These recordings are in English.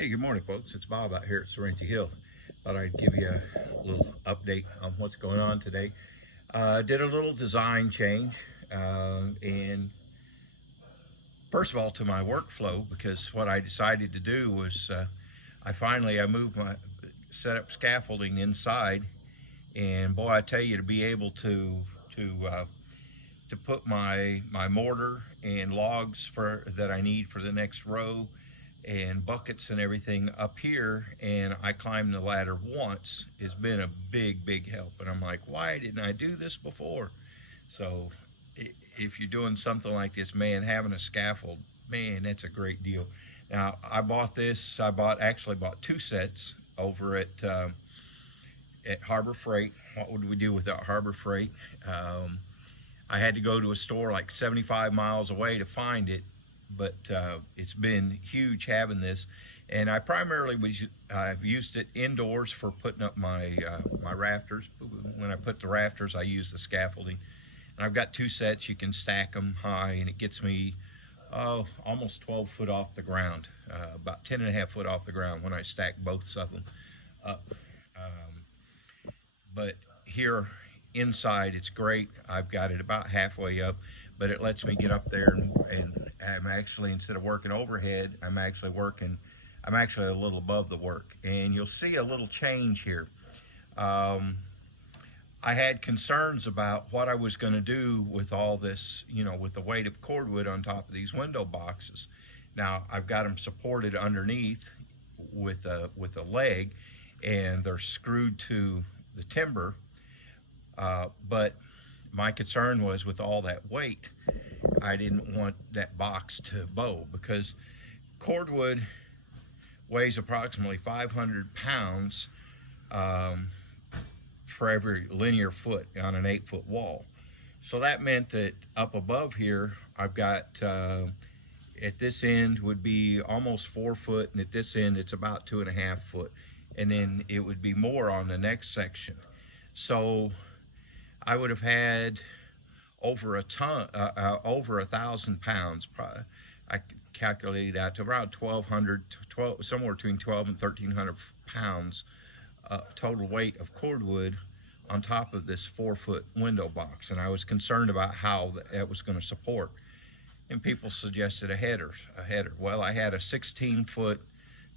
Hey, good morning, folks. It's Bob out here at Sorrento Hill. Thought I'd give you a little update on what's going on today. Did a little design change, and first of all, to my workflow, because what I decided to do was I moved my set up scaffolding inside, and boy, I tell you, to be able to uh, to put my mortar and logs for that I need for the next row and buckets and everything up here, and I climbed the ladder once, has been a big help. And I'm like, why didn't I do this before? So if you're doing something like this, man, having a scaffold, man, that's a great deal. Now I bought this, actually bought two sets over at Harbor Freight. What would we do without Harbor Freight? I had to go to a store like 75 miles away to find it, but it's been huge having this. And I primarily I've used it indoors for putting up my rafters. When I put the rafters, I use the scaffolding. And I've got two sets. You can stack them high, and it gets me almost 12 foot off the ground, about 10 and a half foot off the ground when I stack both of them up. But here inside, it's great. I've got it about halfway up, but it lets me get up there, and I'm actually, instead of working overhead, I'm actually a little above the work. And you'll see a little change here. I had concerns about what I was going to do with all this, with the weight of cordwood on top of these window boxes. Now I've got them supported underneath with a leg, and they're screwed to the timber. But my concern was, with all that weight, I didn't want that box to bow, because cordwood weighs approximately 500 pounds for every linear foot on an 8-foot wall. So that meant that up above here, I've got at this end would be almost 4 foot, and at this end it's about 2.5 foot, and then it would be more on the next section. So I would have had over a ton, over 1,000 pounds. I calculated out to around 1,200, somewhere between 12 and 1,300 pounds total weight of cordwood on top of this 4-foot window box. And I was concerned about how that was going to support. And people suggested a header. Well, I had a 16-foot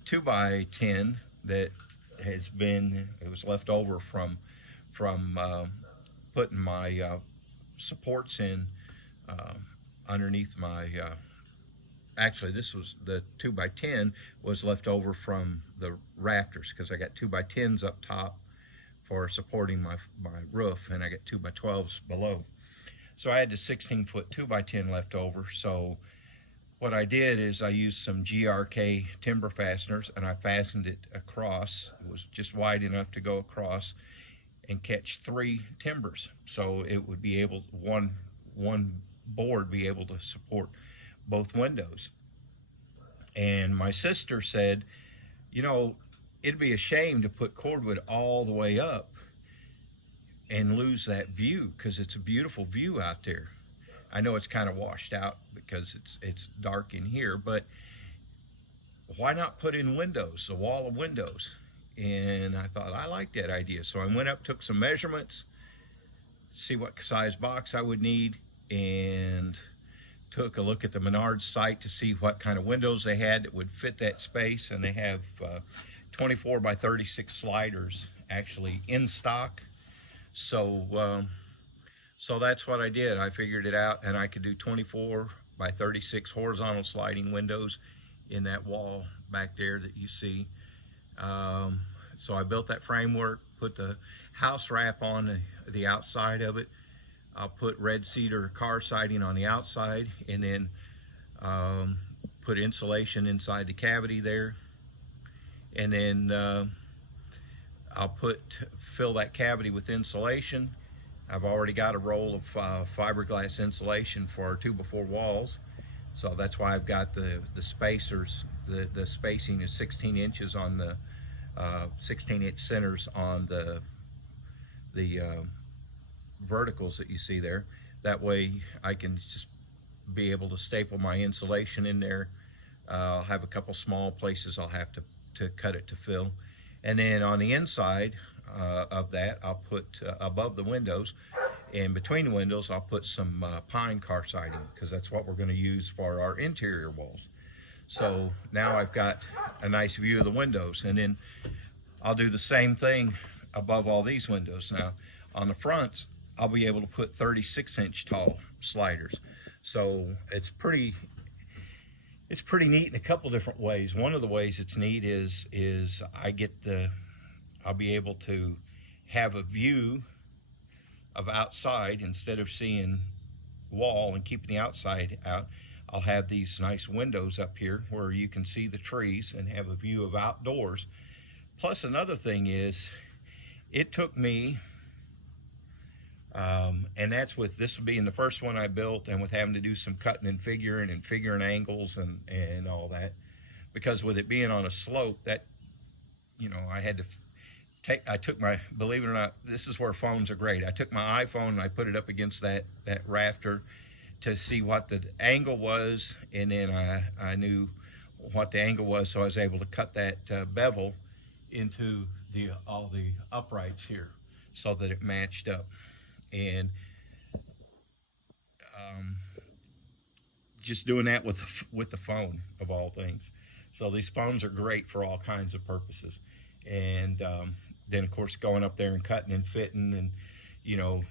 2x10 that it was left over from putting my supports in underneath my actually, this was the 2x10 was left over from the rafters, because I got 2x10s up top for supporting my roof, and I got 2x12s below. So I had the 16-foot 2x10 left over. So what I did is I used some GRK timber fasteners, and I fastened it across. It was just wide enough to go across and catch 3 timbers, so it would be able, one board be able to support both windows. And my sister said, it'd be a shame to put cordwood all the way up and lose that view, because it's a beautiful view out there. I know it's kind of washed out because it's dark in here, but why not put in windows, a wall of windows? And I thought, I like that idea. So I went up, took some measurements, see what size box I would need, and took a look at the Menards site to see what kind of windows they had that would fit that space. And they have 24 by 36 sliders actually in stock. So that's what I did. I figured it out, and I could do 24 by 36 horizontal sliding windows in that wall back there that you see. So I built that framework, put the house wrap on the outside of it. I'll put red cedar car siding on the outside, and then put insulation inside the cavity there. And then I'll fill that cavity with insulation. I've already got a roll of fiberglass insulation for our 2x4 walls. So that's why I've got the spacers. The spacing is 16 inches on the 16-inch centers on the verticals that you see there. That way I can just be able to staple my insulation in there I'll have a couple small places I'll have to cut it to fill. And then on the inside of that, I'll put above the windows, and between the windows, I'll put some pine car siding, because that's what we're going to use for our interior walls. So now I've got a nice view of the windows, and then I'll do the same thing above all these windows. Now on the fronts, I'll be able to put 36-inch tall sliders. So it's pretty neat in a couple different ways. One of the ways it's neat is I'll be able to have a view of outside instead of seeing wall and keeping the outside out. I'll have these nice windows up here where you can see the trees and have a view of outdoors. Plus another thing is, it took me, and that's with this being the first one I built, and with having to do some cutting and figuring angles and all that, because with it being on a slope, that, you know, I took my, believe it or not, this is where phones are great. I took my iPhone and I put it up against that rafter to see what the angle was, and then I knew what the angle was, so I was able to cut that bevel into all the uprights here so that it matched up. And just doing that with the phone, of all things. So these phones are great for all kinds of purposes. And then of course going up there and cutting and fitting, and you know,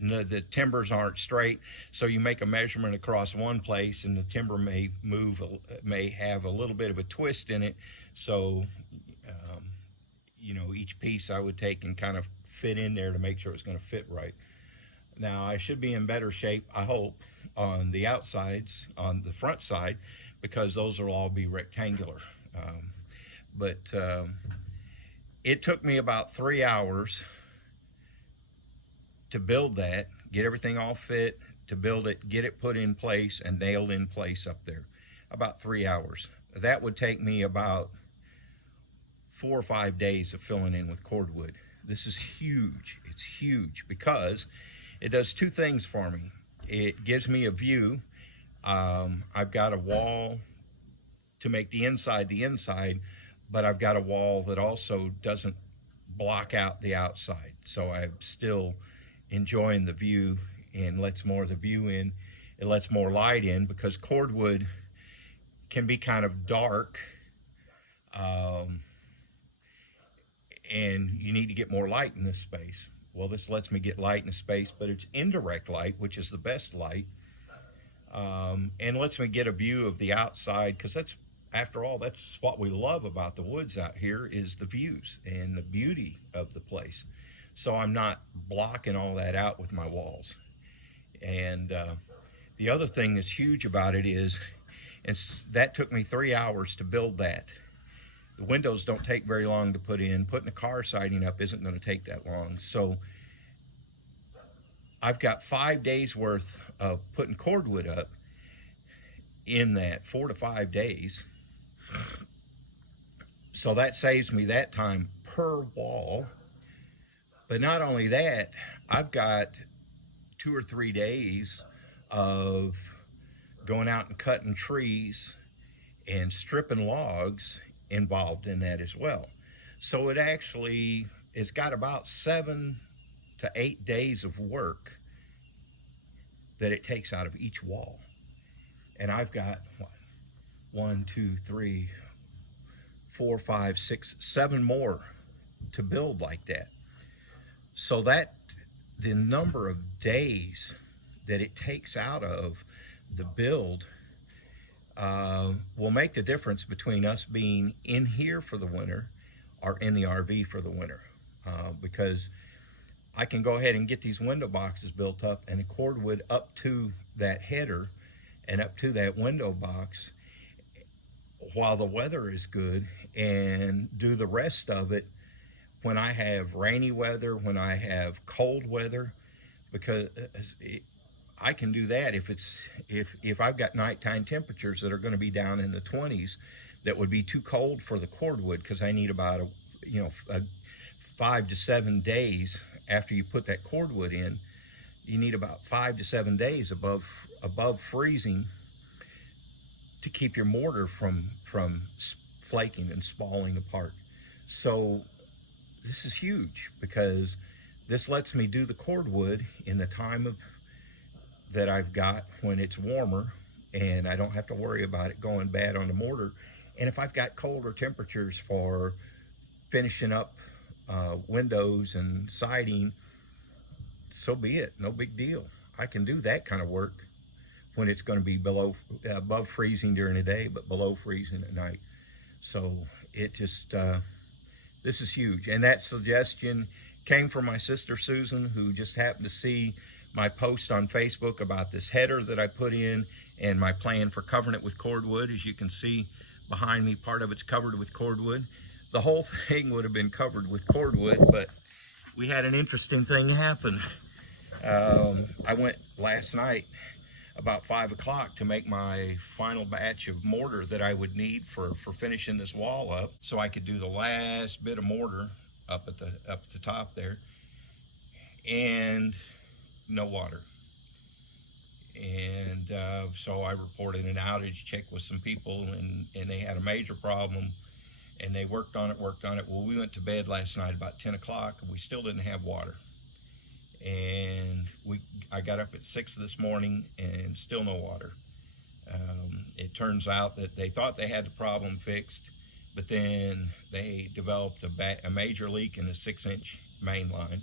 the timbers aren't straight, so you make a measurement across one place and the timber may have a little bit of a twist in it. So you know, each piece I would take and kind of fit in there to make sure it's going to fit right. Now I should be in better shape, I hope, on the outsides, on the front side, because those will all be rectangular. But it took me about 3 hours to build that, get everything all fit, to build it, get it put in place and nailed in place up there. About 3 hours. That would take me about 4 or 5 days of filling in with cordwood. This is huge. It's huge because it does two things for me. It gives me a view. I've got a wall to make the inside, but I've got a wall that also doesn't block out the outside. So I'm still enjoying the view and lets more of the view in. It lets more light in, because cordwood can be kind of dark, and you need to get more light in this space. Well, this lets me get light in the space, but it's indirect light, which is the best light, and lets me get a view of the outside, because that's, after all, that's what we love about the woods out here, is the views and the beauty of the place. So I'm not blocking all that out with my walls. And the other thing that's huge about it is that took me 3 hours to build that. The windows don't take very long to put in. Putting the car siding up isn't going to take that long. So I've got 5 days worth of putting cordwood up in that, 4 to 5 days. So that saves me that time per wall. But not only that, I've got 2 or 3 days of going out and cutting trees and stripping logs involved in that as well. So it's got about 7 to 8 days of work that it takes out of each wall. And I've got 1, 2, 3, 4, 5, 6, 7 more to build like that. So that the number of days that it takes out of the build will make the difference between us being in here for the winter or in the RV for the winter, because I can go ahead and get these window boxes built up and the cordwood up to that header and up to that window box while the weather is good, and do the rest of it when I have rainy weather, when I have cold weather, because I can do that if I've got nighttime temperatures that are going to be down in the 20s, that would be too cold for the cordwood, because I need about 5 to 7 days after you put that cordwood in. You need about 5 to 7 days above freezing to keep your mortar from flaking and spalling apart. So this is huge because this lets me do the cordwood in the time of that I've got when it's warmer, and I don't have to worry about it going bad on the mortar. And if I've got colder temperatures for finishing up windows and siding, so be it. No big deal. I can do that kind of work when it's going to be above freezing during the day, but below freezing at night. So it just this is huge. And that suggestion came from my sister Susan, who just happened to see my post on Facebook about this header that I put in and my plan for covering it with cordwood. As you can see behind me, part of it's covered with cordwood. The whole thing would have been covered with cordwood, but we had an interesting thing happen. I went last night about 5 o'clock to make my final batch of mortar that I would need for finishing this wall up, so I could do the last bit of mortar up at the top there, and no water. And so I reported an outage, checked with some people, and they had a major problem, and they worked on it. Well, we went to bed last night about 10 o'clock, and we still didn't have water. And I got up at 6 this morning and still no water. It turns out that they thought they had the problem fixed, but then they developed a major leak in the 6-inch main line.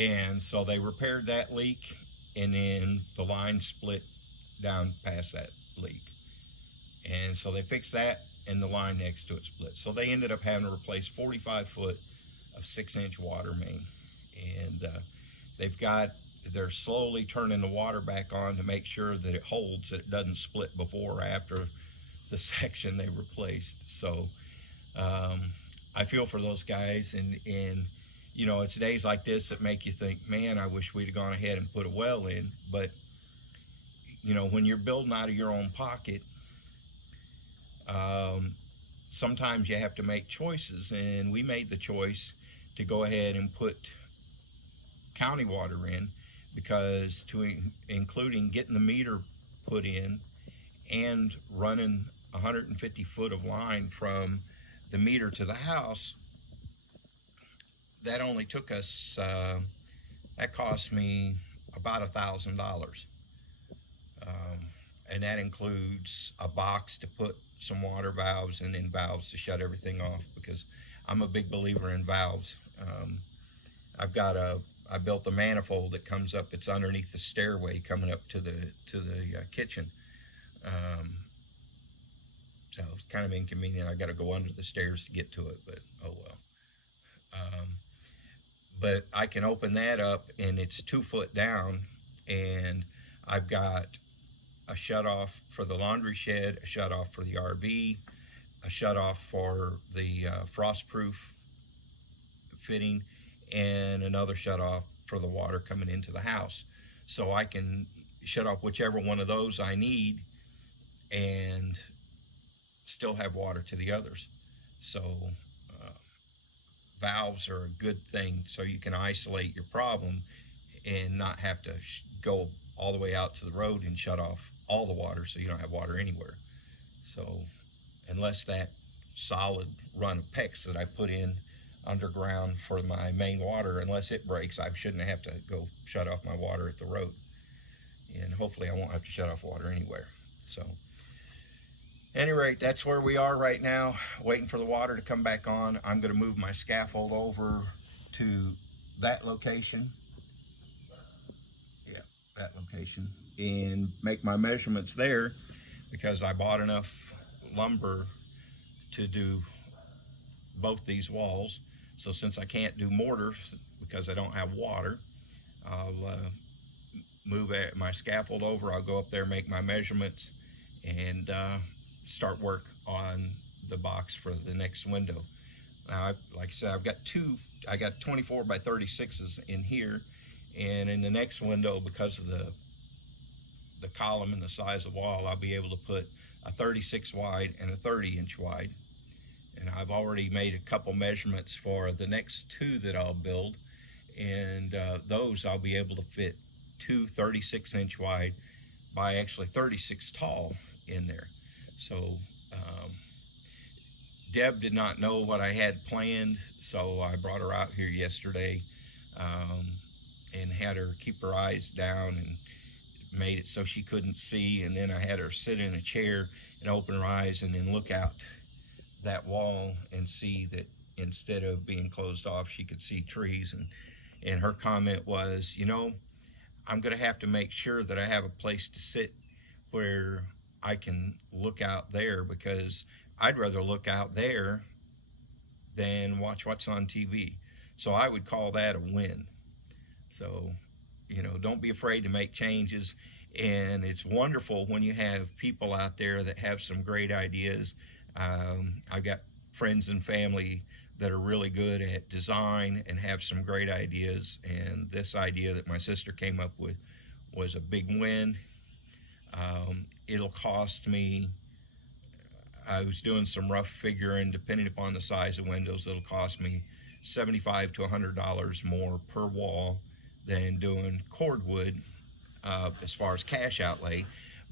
And so they repaired that leak, and then the line split down past that leak. And so they fixed that, and the line next to it split. So they ended up having to replace 45 foot of 6-inch water main. And they're slowly turning the water back on to make sure that it holds, that it doesn't split before or after the section they replaced. So I feel for those guys, and you know, it's days like this that make you think, man, I wish we'd have gone ahead and put a well in. But you know, when you're building out of your own pocket, sometimes you have to make choices, and we made the choice to go ahead and put county water in, because including getting the meter put in and running 150 foot of line from the meter to the house, that only took us, that cost me about $1,000. And that includes a box to put some water valves and then valves to shut everything off, because I'm a big believer in valves. I built a manifold that comes up. It's underneath the stairway coming up to the kitchen. So it's kind of inconvenient. I got to go under the stairs to get to it, but oh well. But I can open that up, and it's 2 foot down, and I've got a shutoff for the laundry shed, a shutoff for the RV, a shutoff for the frostproof fitting, and another shutoff for the water coming into the house. So I can shut off whichever one of those I need and still have water to the others. So valves are a good thing, so you can isolate your problem and not have to go all the way out to the road and shut off all the water so you don't have water anywhere. So unless that solid run of PEX that I put in underground for my main water, unless it breaks, I shouldn't have to go shut off my water at the road. And hopefully I won't have to shut off water anywhere. So at any rate, that's where we are right now, waiting for the water to come back on. I'm going to move my scaffold over to that location. Yeah, that location. And make my measurements there, because I bought enough lumber to do both these walls. So since I can't do mortar because I don't have water, I'll move my scaffold over. I'll go up there, make my measurements, and start work on the box for the next window. Now, like I said, I got 24 by 36s in here, and in the next window, because of the column and the size of the wall, I'll be able to put a 36 wide and a 30-inch wide. And I've already made a couple measurements for the next two that I'll build, and those I'll be able to fit two 36-inch wide by actually 36 tall in there. So um, Deb did not know what I had planned, so I brought her out here yesterday um, and had her keep her eyes down and made it so she couldn't see. And then I had her sit in a chair and open her eyes and then look out that wall and see that instead of being closed off, she could see trees. And her comment was, I'm going to have to make sure that I have a place to sit where I can look out there, because I'd rather look out there than watch what's on TV. So I would call that a win. So, don't be afraid to make changes. And it's wonderful when you have people out there that have some great ideas. I've got friends and family that are really good at design and have some great ideas. And this idea that my sister came up with was a big win. It'll cost me, I was doing some rough figuring, depending upon the size of windows, it'll cost me $75 to $100 more per wall than doing cordwood as far as cash outlay.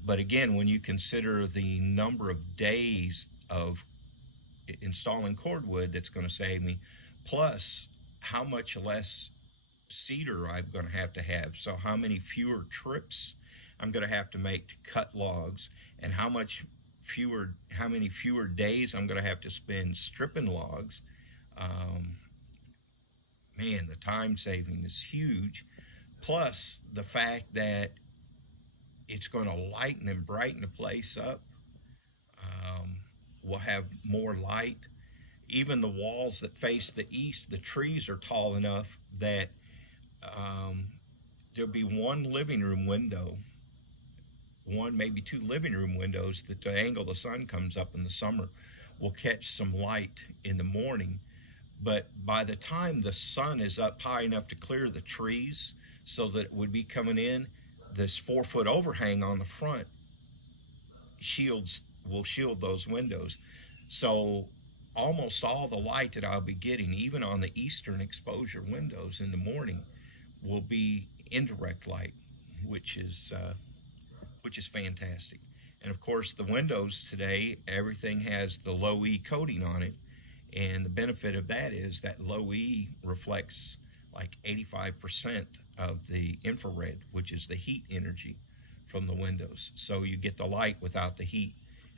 But again, when you consider the number of days of installing cordwood that's going to save me, plus how much less cedar I'm going to have, so how many fewer trips I'm going to have to make to cut logs, and how many fewer days I'm going to have to spend stripping logs. Man, the time saving is huge. Plus the fact that it's going to lighten and brighten the place up. We'll have more light. Even the walls that face the east, the trees are tall enough that there'll be one living room window, one, maybe two living room windows, that the angle the sun comes up in the summer will catch some light in the morning. But by the time the sun is up high enough to clear the trees so that it would be coming in, this 4-foot overhang on the front will shield those windows. So almost all the light that I'll be getting, even on the eastern exposure windows in the morning, will be indirect light, which is fantastic. And of course, the windows today, everything has the low E coating on it. And the benefit of that is that low E reflects like 85% of the infrared, which is the heat energy from the windows. So you get the light without the heat.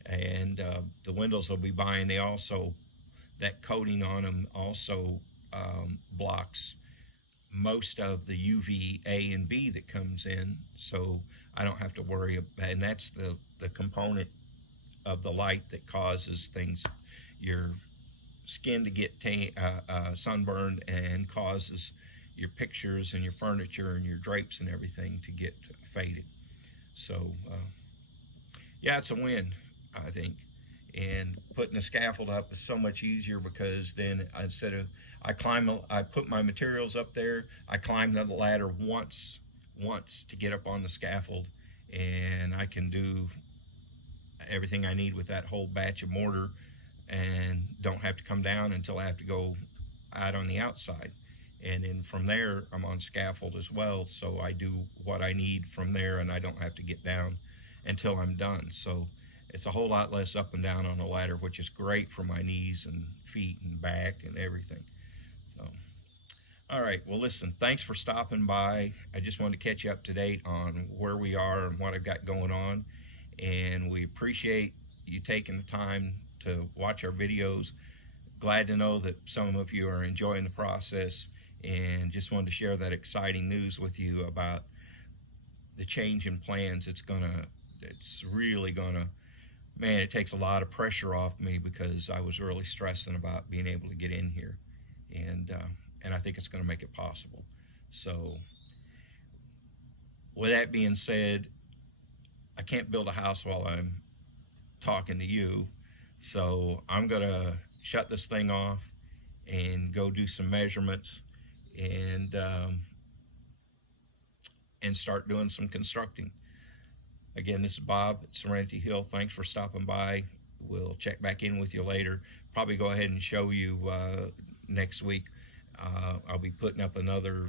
And the windows will be buying, that coating on them also blocks most of the UVA and B that comes in. So I don't have to worry about, and that's the component of the light that causes your skin to get sunburned, and causes your pictures and your furniture and your drapes and everything to get faded. So yeah, it's a win, I think. And putting the scaffold up is so much easier, because then instead of I put my materials up there, I climb the ladder once to get up on the scaffold, and I can do everything I need with that whole batch of mortar, and don't have to come down until I have to go out on the outside. And then from there, I'm on scaffold as well, so I do what I need from there, and I don't have to get down until I'm done. So it's a whole lot less up and down on the ladder, which is great for my knees and feet and back and everything. So, all right, well, listen, thanks for stopping by. I just wanted to catch you up to date on where we are and what I've got going on, and we appreciate you taking the time to watch our videos. Glad to know that some of you are enjoying the process, and just wanted to share that exciting news with you about the change in plans. It's really gonna, man, it takes a lot of pressure off me, because I was really stressing about being able to get in here, and I think it's going to make it possible. So with that being said, I can't build a house while I'm talking to you, so I'm going to shut this thing off and go do some measurements, and start doing some constructing. Again, this is Bob at Serenity Hill. Thanks for stopping by. We'll check back in with you later. Probably go ahead and show you next week. I'll be putting up another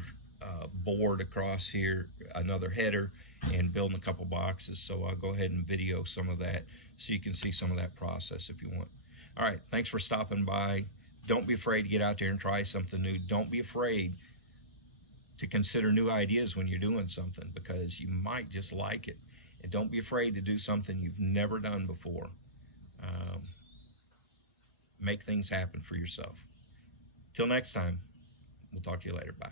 board across here, another header, and building a couple boxes. So I'll go ahead and video some of that so you can see some of that process if you want. All right, thanks for stopping by. Don't be afraid to get out there and try something new. Don't be afraid to consider new ideas when you're doing something, because you might just like it. And don't be afraid to do something you've never done before. Make things happen for yourself. Till next time, we'll talk to you later. Bye.